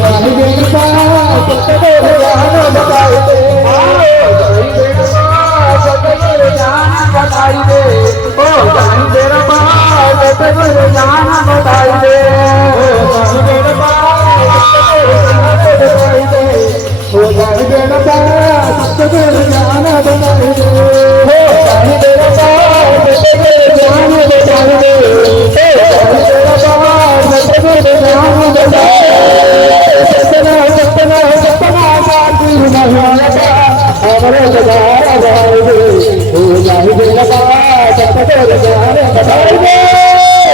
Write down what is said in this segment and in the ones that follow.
जाहि बेन पास सतगुरु ज्ञान बताई दे, जाहि बेन पास सतगुरु ज्ञान बताई दे, जाहि बेन पास सतगुरु ज्ञान बताई दे, जाहि बेन पास सतगुरु ज्ञान बताई दे, जाहि बेन पास सतगुरु ज्ञान बताई दे, जाहि बेन पास सतगुरु ज्ञान बताई दे, जाहि बेन पास सतगुरु ज्ञान बताई दे। सतना सतना सतना साधु महिमा अमर जगार गाई दे, जाहि बेन पास सतगुरु ज्ञान बताई दे,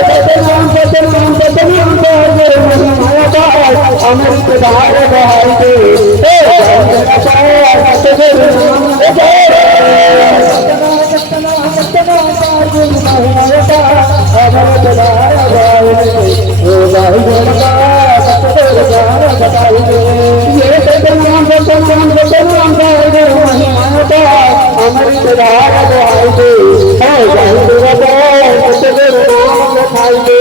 सतनाम सतनाम सतनाम साधु महिमा अमर जगार गाई दे, जाहि बेन पास सतगुरु ज्ञान बताई दे। सतना सतना साधु महिमा अमर जगार गाई दे, जाहि बेन पास सतगुरु ज्ञान बताई दे। ये सतनाम सतनाम सतनाम साधु महिमा अमर जगार गाई दे, जाहि बेन पास सतगुरु नाम बताई दे।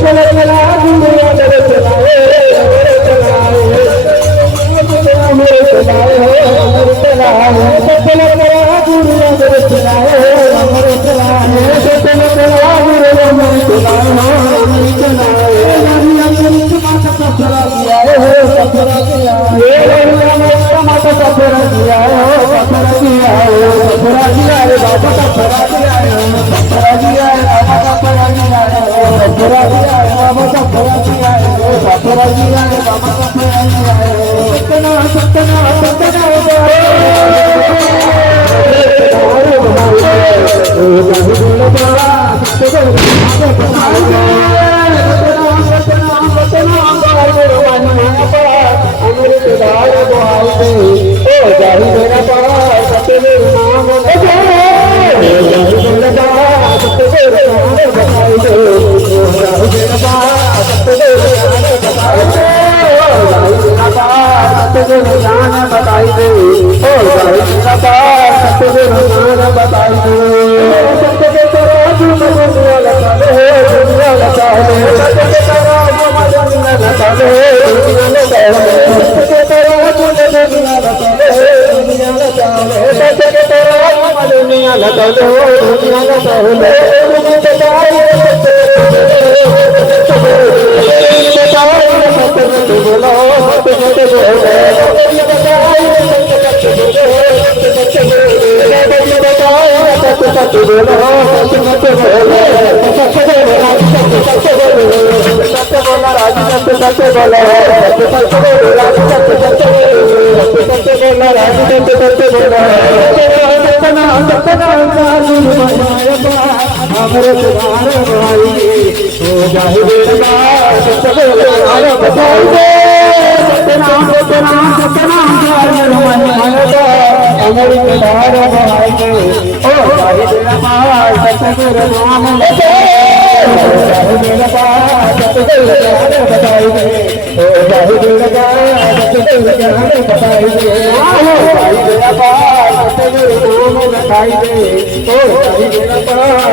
चला चला दुनिया दर चलाए मेरे चलाए, मेरे चलाए मेरे चलाए, चला चला दुनिया दर चलाए मेरे चलाए, चला चला मेरे चलाए मेरे चलाए। माता सफरा किया है सफरा किया, ये माता सफरा किया है सफरा किया है, सफरा किया है बाबा सफरा किया है, सफरा किया है बाबा सफरा किया है, सफरा किया है बाबा सफरा किया है, सफरा किया है बाबा सफरा किया है। सतना सतना सतना सतगुरु ज्ञान बताई दे, जाहि बेन पास सतगुरु ज्ञान बताई दे। सत्य के तराजू में दुनिया लगा दे, दुनिया लगा दे, सत्य के तराजू में दुनिया लगा दे, दुनिया लगा दे, सत्य के तराजू में दुनिया लगा दे, दुनिया लगा दे, सत्य के तराजू में दुनिया लगा दे, दुनिया लगा दे। जाहि बेन पास सतगुरु ज्ञान बताई दे, सतनाम सतनाम सतनाम साधु महिमा अमर जगार गाई दे, जाहि बेन पास सतगुरु नाम बताई दे, जाहि बेन पास सतगुरु ज्ञान बताई दे, जाहि बेन पास सतगुरु ज्ञान बताई दे, जाहि बेन पास सतगुरु नाम बताई दे, जाहि बेन पास